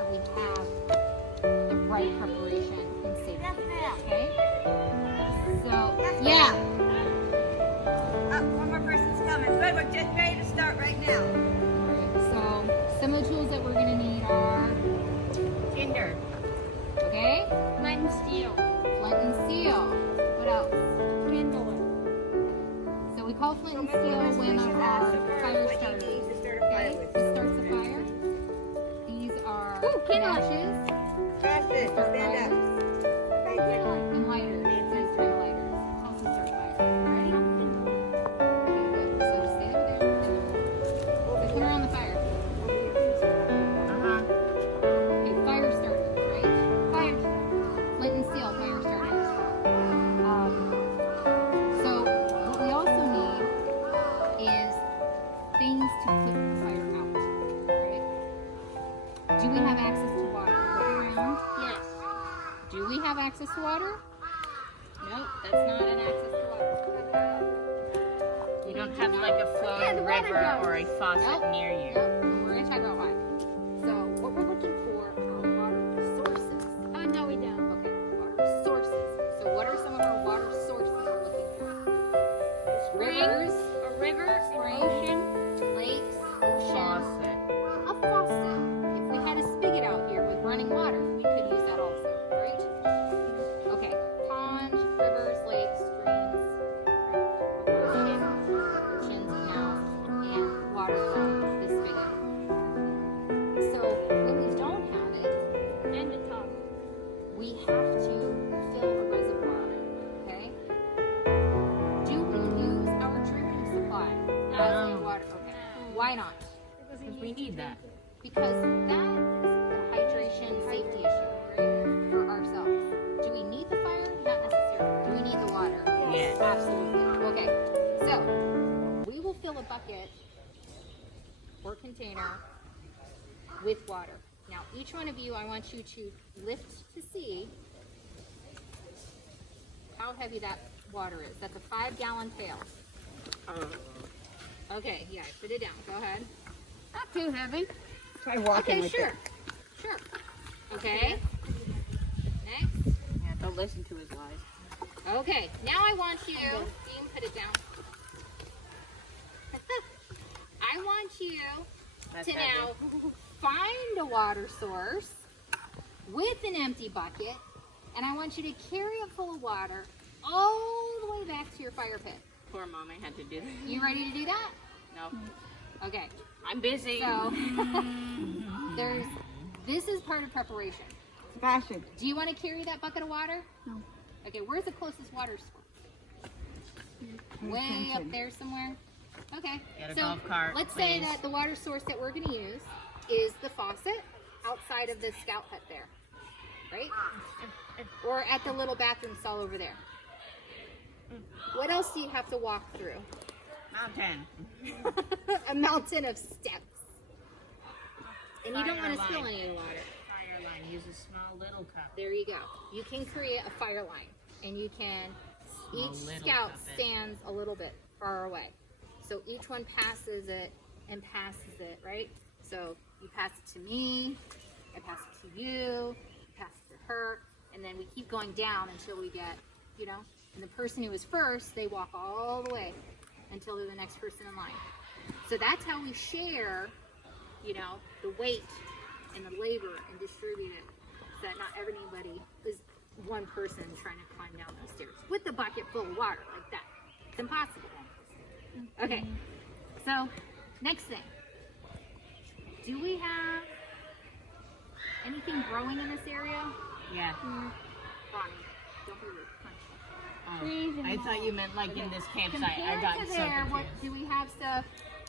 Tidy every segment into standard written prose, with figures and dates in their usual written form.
sure we have the right preparation and safety. Okay? So, yeah. One more person's coming. Good, we're just ready to start right now. So, some of the tools that we're going to need are Tinder. okay? Flint and steel. Flint and steel. What else? Kindle. So we call flint and steel when our fire starter. To start a Okay? fire with. This starts the fire. These are matches. Fastest. Start Stand fires. up. Thank you. And lighters. These kind of lighters also start fire. Ready? Okay, good. So stay over there. So put her on the fire. Okay, fire starter, right? Fire. Flint and steel, fire starter. So what we also need is things to put the fire out, right? Do we have access to water? Look around. Yes. Do we have access to water? Nope, that's not an access to water. You don't have like a flowing the water river jug. or a faucet Nope. near you. Nope, we're going to talk about why. So what we're looking for are water sources. Oh, no, we don't. Okay, water sources. So what are some of our water sources we're looking for? Rivers, A river, Spring. an ocean. lakes, ocean, Faucet. a faucet. If we had a spigot out here with running water, we could use that also, right? Okay, pond, rivers, lakes, streams, right? Oceans now, and water from the spigot. So when we don't have it, And a tub. we have to fill a reservoir, okay? Do we use our drinking supply as a water? Okay. Why not? Because we need that. Because that is the hydration safety issue, right? For ourselves. Do we need the fire? Not necessarily. Do we need the water? Yes. Absolutely. Okay. So we will fill a bucket or container with water. Now, each one of you, I want you to lift to see how heavy that water is. That's a 5-gallon pail. Okay, yeah, put it down. Go ahead. Not too heavy. Try walking Okay, with sure. it. Sure. Okay. Next. Yeah, don't listen to his lies. Okay, now I want you, Dean, put it down. I want you That's to heavy. now find a water source with an empty bucket, and I want you to carry it full of water all the way back to your fire pit. Poor mom, I had to do that. You ready to do that? No, Okay, I'm busy. so this is part of preparation. Sebastian. Do you want to carry that bucket of water? No. Okay, where's the closest water source? Way up there somewhere? Okay. Get a So golf cart, let's say please. that the water source that we're going to use is the faucet outside of the scout hut there. Right? Or at the little bathroom stall over there. What else do you have to walk through? Mountain. A mountain of steps. And you don't Fire want to spill line. any water. Fire line. Use a small little cup. There you go. You can create a fire line, and you can. Each little scout cup it. stands a little bit far away, so each one passes it and passes it, right? So you pass it to me, I pass it to you, you pass it to her, and then we keep going down until we get, and the person who was first, they walk all the way until they're the next person in line. So that's how we share, the weight and the labor and distribute it so that not everybody is one person trying to climb down those stairs with the bucket full of water like that. It's impossible. Okay, so next thing. Do we have anything growing in this area? Yeah. Ronnie, don't be rude. Punch. Trees and I thought you meant like in this campsite. I Compared got to so there, what confused. do we have stuff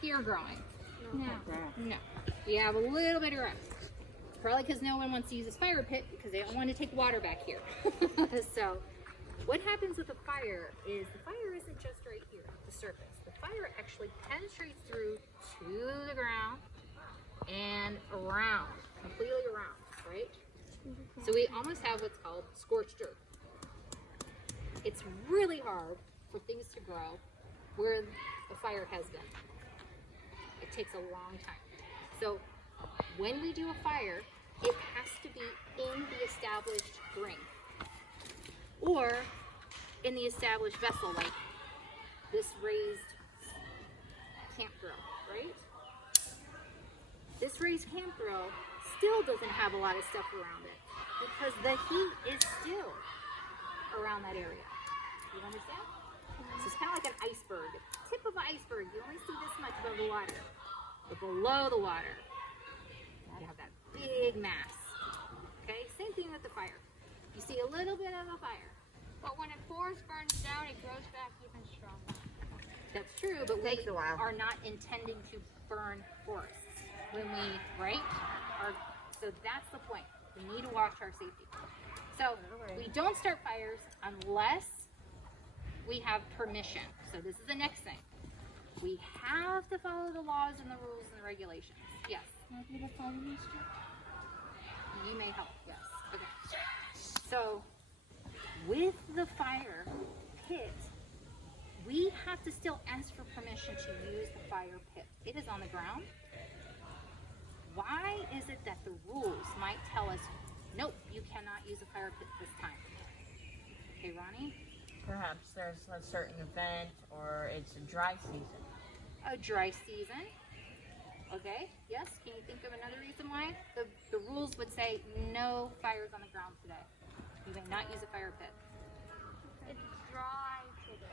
here growing? No. No. We have a little bit of rest. Probably because no one wants to use this fire pit because they don't want to take water back here. So what happens with a fire is the fire isn't just right here at the surface. The fire actually penetrates through to the ground and around, completely around, right? So we almost have what's called scorched earth. It's really hard for things to grow where the fire has been. It takes a long time. So when we do a fire, it has to be in the established ring or in the established vessel, like this raised camp grill, right? This raised camp grill still doesn't have a lot of stuff around it because the heat is still around that area. You understand? So it's kind of like an iceberg. Tip of an iceberg. You only see this much above the water. But below the water, you have that big mass. Okay? Same thing with the fire. You see a little bit of a fire. But when a forest burns down, it grows back even stronger. That's true, but we Takes a while. are not intending to burn forests when we, right? So that's the point. We need to watch our safety. So we don't start fires unless we have permission. So this is the next thing. We have to follow the laws and the rules and the regulations. Yes. Can I be the fire master? You may help, yes. Okay. So with the fire pit, we have to still ask for permission to use the fire pit. It is on the ground. Why is it that the rules might tell us, nope, you cannot use a fire pit this time? Okay, Ronnie? Perhaps there's a certain event or it's a dry season. A dry season. Okay, yes. Can you think of another reason why? The rules would say no fires on the ground today. You may not use a fire pit. It's dry today.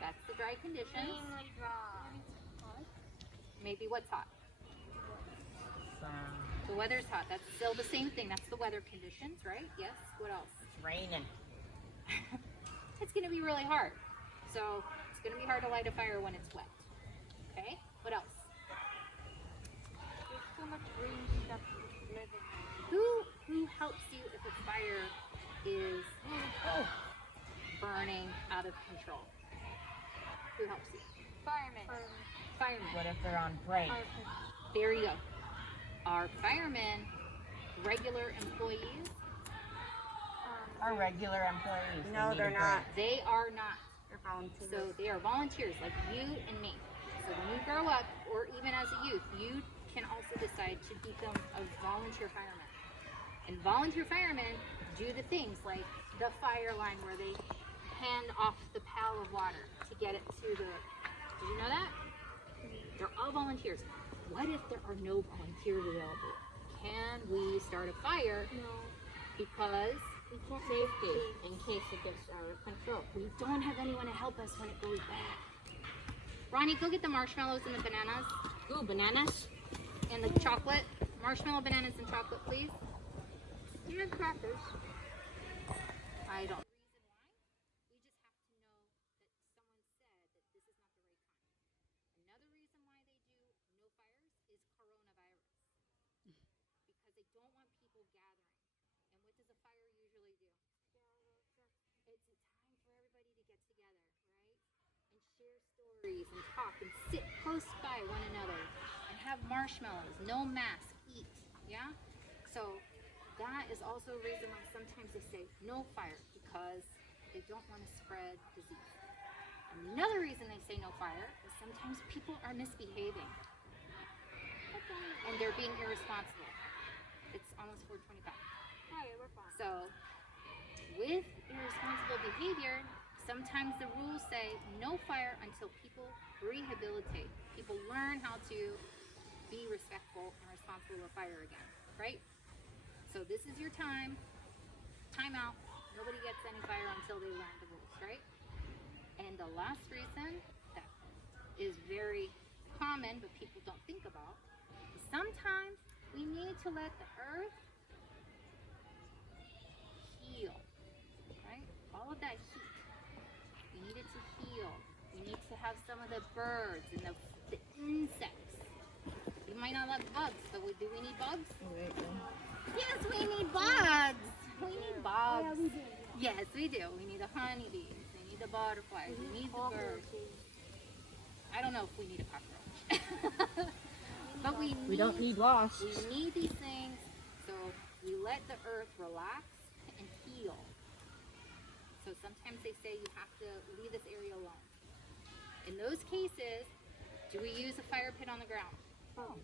That's the dry conditions. Extremely dry. Maybe what's hot? So The weather's hot. That's still the same thing. That's the weather conditions, right? Yes. What else? it's raining. It's going to be really hard. So it's going to be hard to light a fire when it's wet. Okay. What else? There's so much green stuff living. Who helps you if a fire is burning out of control? Who helps you? Firemen. Firemen. What if they're on break? There you go. Are firemen regular employees? Our regular employees. they No, need they're a not. break. They are not. They're volunteers. So they are volunteers like you and me. So when you grow up, or even as a youth, you can also decide to become a volunteer fireman. And volunteer firemen do the things like the fire line where they hand off the pail of water to get it to the... Did you know that? They're all volunteers. What if there are no volunteers available? Can we start a fire? No. Because Safety in case it gets out of control. we don't have anyone to help us when it goes bad. Ronnie, go get the marshmallows and the bananas. Ooh, bananas. And the chocolate. Marshmallow, bananas, and chocolate, please. You have crackers. I don't. Another reason why they do no fires is coronavirus. Because they don't want people gathering. And what does a fire usually do? It's a time for everybody to get together, right? And share stories and talk and sit close by one another and have marshmallows, no mask, eat. Yeah? So that is also a reason why sometimes they say no fire, because they don't want to spread disease. Another reason they say no fire is sometimes people are misbehaving and they're being irresponsible. It's almost 4:25. Hey, we're fine. So with irresponsible behavior, sometimes the rules say no fire until people rehabilitate. People learn how to be respectful and responsible with fire again, right? So this is your time. Time out. Nobody gets any fire until they learn the rules, right? And the last reason that is very common but people don't think about is sometimes we need to let the earth heal, right? All of that heat, we need it to heal. We need to have some of the birds and the insects. We might not like bugs, but do we need bugs? Yes, we need bugs. We need bugs. Yeah, we do. Yes, we do. We need the honeybees. We need the butterflies. We need the birds. I don't know if we need a cockroach. But We don't need wasps. we need these things, so we let the earth relax and heal. So sometimes they say you have to leave this area alone. In those cases, do we use a fire pit on the ground? No.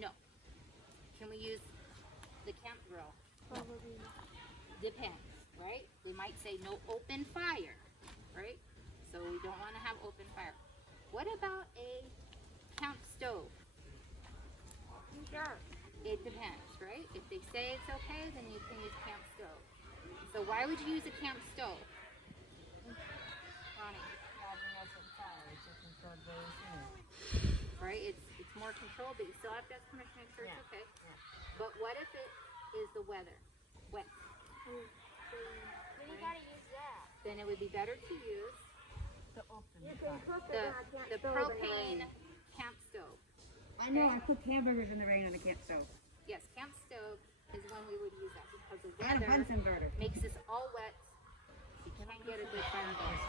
No. Can we use the camp grill? Depends, right? We might say no open fire, right? So we don't want to have open fire. What about a camp stove? Sure. It depends, right? If they say it's okay, then you can use camp stove. So why would you use a camp stove? Ronnie, right? It's more controlled, but you still have to have permission to make sure it's okay. But what if it is the weather? Wet. Then you gotta use that. Then it would be better to use You can cook it on a camp the stove in the rain. propane camp stove. I know, I cooked hamburgers in the rain on the camp stove. Yes, camp stove is when we would use that because the And a weather Bunsen burner. makes this all wet. You can't get a good fire going.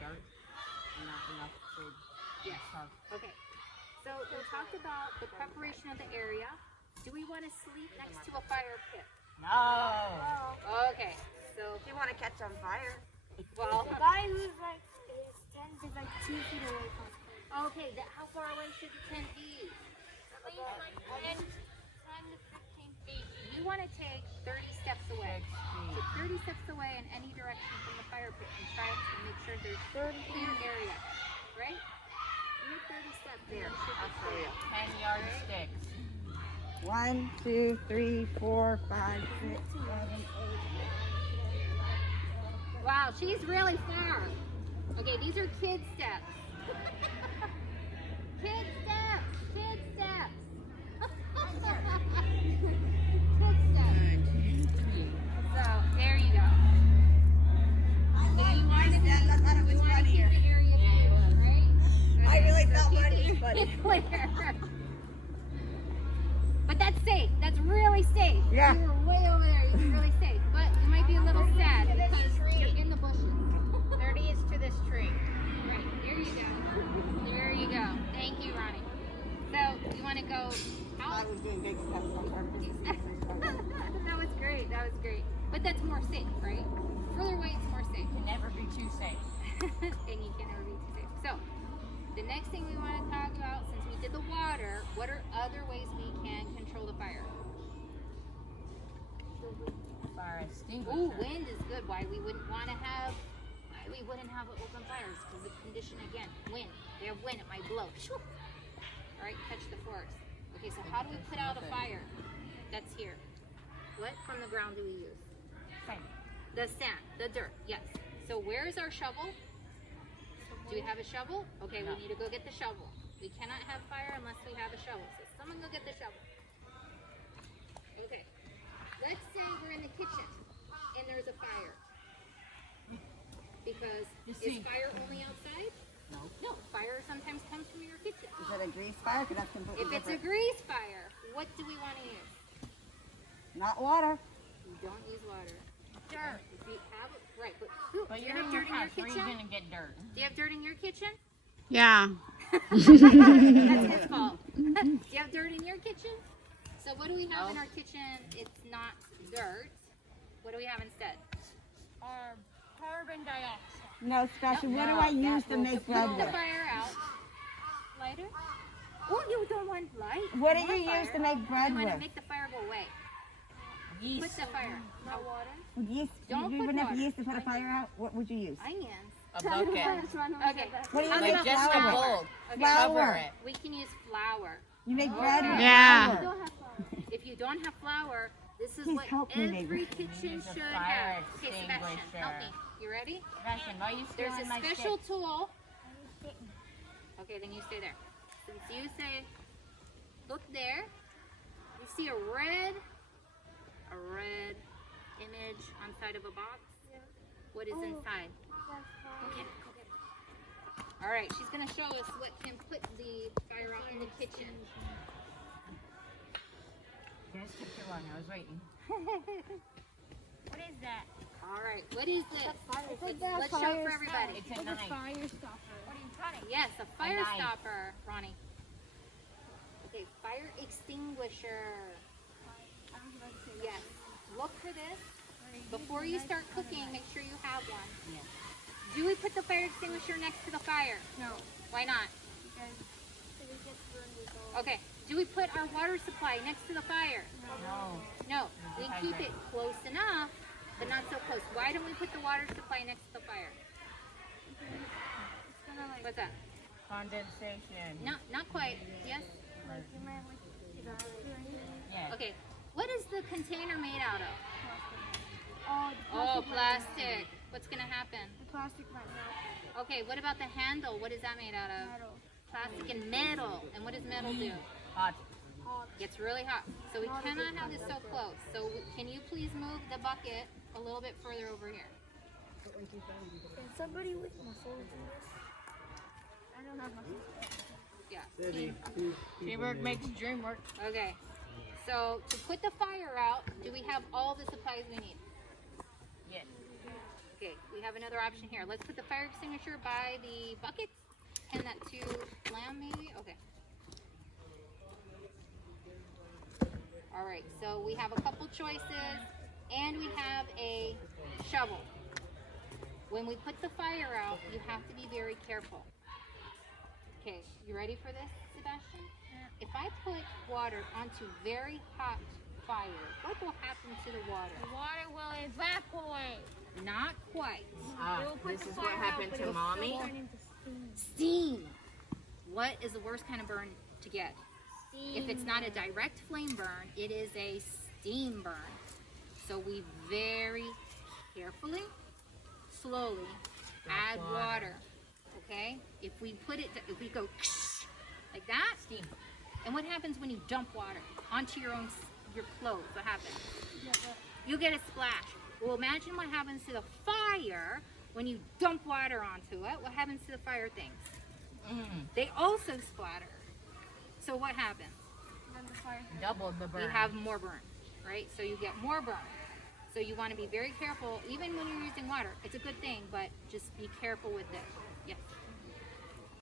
Dirt and not enough to Yes. Okay. So we talked about the preparation of the area. Do we want to sleep next to a fire pit? No. Okay. So You want to catch on fire? well, The guy who's like, his tent is like 2 feet away from me. okay. How far away should the tent be? At least like 10 to 15 feet. You want to take 30 steps away. Take 30 steps away in any direction from the fire pit and try to make sure there's 30 clear area, right? You're 30 steps there. I'll show you. 10 yardsticks. 1, 2, 3, 4, 5, 6, 7, 8. Wow, she's really far. Okay, these are kid steps. Kid steps. Kid steps. Kid steps. So there you go. So you want to I thought it was keep funnier. the area clear, right? I really So thought keep mine it- was funny. It's clear. But that's safe. That's really safe. Yeah. You were way over there. You're really safe. But you might be a little sad because you're in the bushes. 30 is to this tree. Right. There you go. There you go. Thank you, Ronnie. So you want to go I out? was doing big stuff sometimes. That was great. That was great. But that's more safe, right? Further away, it's more safe. Can never be too safe. And you can never be too safe. So the next thing we want to talk about, since we did the water, what are other ways we can control the fire? Fire extinguisher. Ooh, wind is good. Why we wouldn't want to have, why we wouldn't have open fires? Because the condition again, wind. They have wind, it might blow. Shoo. All right, catch the forest. Okay, so how do we put out a fire? That's here. What from the ground do we use? Same. The sand, the dirt. Yes. So where is our shovel? Do we have a shovel? Okay, No. we need to go get the shovel. We cannot have fire unless we have a shovel. So someone go get the shovel. Okay. Let's say we're in the kitchen and there's a fire. Because You is see. fire only outside? No. No, fire sometimes comes from your kitchen. Is it a grease fire? Because that's completely If it's a different. grease fire, what do we want to use? Not water. You don't use water. Dirt. If you have it, right, but, But do you you're have in your dirt in your house. Where are you kitchen? going to get dirt? Do you have dirt in your kitchen? Yeah. That's his fault. Do you have dirt in your kitchen? So what do we have in our kitchen? It's not dirt. What do we have instead? Or carbon dioxide. No, special. What do I use to make bread Put the with? fire out. Lighter? Oh, you don't want light. What do want you use fire. to make bread You want to with? make the fire go away. Yeast. Put the fire. Not water. Yeast. Don't You put even if water. you used to put a fire out, what would you use? Onions. A bucket. Okay. What do you How make about Like just a flour? bowl. Okay. Cover Flour. it. We can use flour. You make bread with Yeah. flour. If you don't have flour, this is Please what help me, every maybe. kitchen Use a should fire have. Okay, Sebastian, help extinguisher. me. You ready? Sebastian, why are you There's stealing a my special stick? tool. Okay, then you stay there. Since you say, look there, you see a red image on side of a box. What is inside? Go get it. Go get it. All right, she's gonna show us what can put the fire out in the kitchen. You guys took too long. I was waiting. What is that? All right, what is this? Let's show it for everybody. It's a knife. Fire stopper. What are you trying to? Yes, a fire knife. stopper, Ronnie. Okay, fire extinguisher. Yes. Look for this. Before you start cooking, make sure you have one. Yes. Do we put the fire extinguisher next to the fire? No. Why not? Because it gets burned as well. Okay, Do we put our water supply next to the fire? No. No, we keep it close enough, but not so close. Why don't we put the water supply next to the fire? It's gonna like, What's that? Condensation. Not quite. Yes? like you might like evaporate. Yeah. Okay. What is the container made out of? Oh, the Oh, might plastic. What's gonna happen? melt. The plastic might melt. Okay, what about the handle? What is that made out of? Metal. Plastic and metal. And what does metal do? Hot. Hot. Gets really hot. So we Not a cannot good have this so close. So can you please move the bucket a little bit further over here? Can somebody with muscles do this? I don't have muscles. Yeah. Teamwork makes the dream work. Okay. So to put the fire out, do we have all the supplies we need? Yes. Okay, we have another option here. Let's put the fire extinguisher by the buckets. Hand that to Lamb maybe? Okay. All right, so we have a couple choices and we have a shovel. When we put the fire out, you have to be very careful. Okay, you ready for this, Sebastian? If I put water onto very hot fire, what will happen to the water? The water will evaporate. Not quite. This is what happened to mommy. Turn into steam. Steam. What is the worst kind of burn to get? If it's not a direct flame burn, it is a steam burn. So we very carefully, slowly add water. Okay? If we go like that, steam. And what happens when you dump water onto your clothes? What happens? You get a splash. Well, imagine what happens to the fire when you dump water onto it. What happens to the fire things? They also splatter. So what happens? Then the fire. Double the burn. You have more burn, right? So you get more burn. So you want to be very careful, even when you're using water. It's a good thing, but just be careful with it. Yes.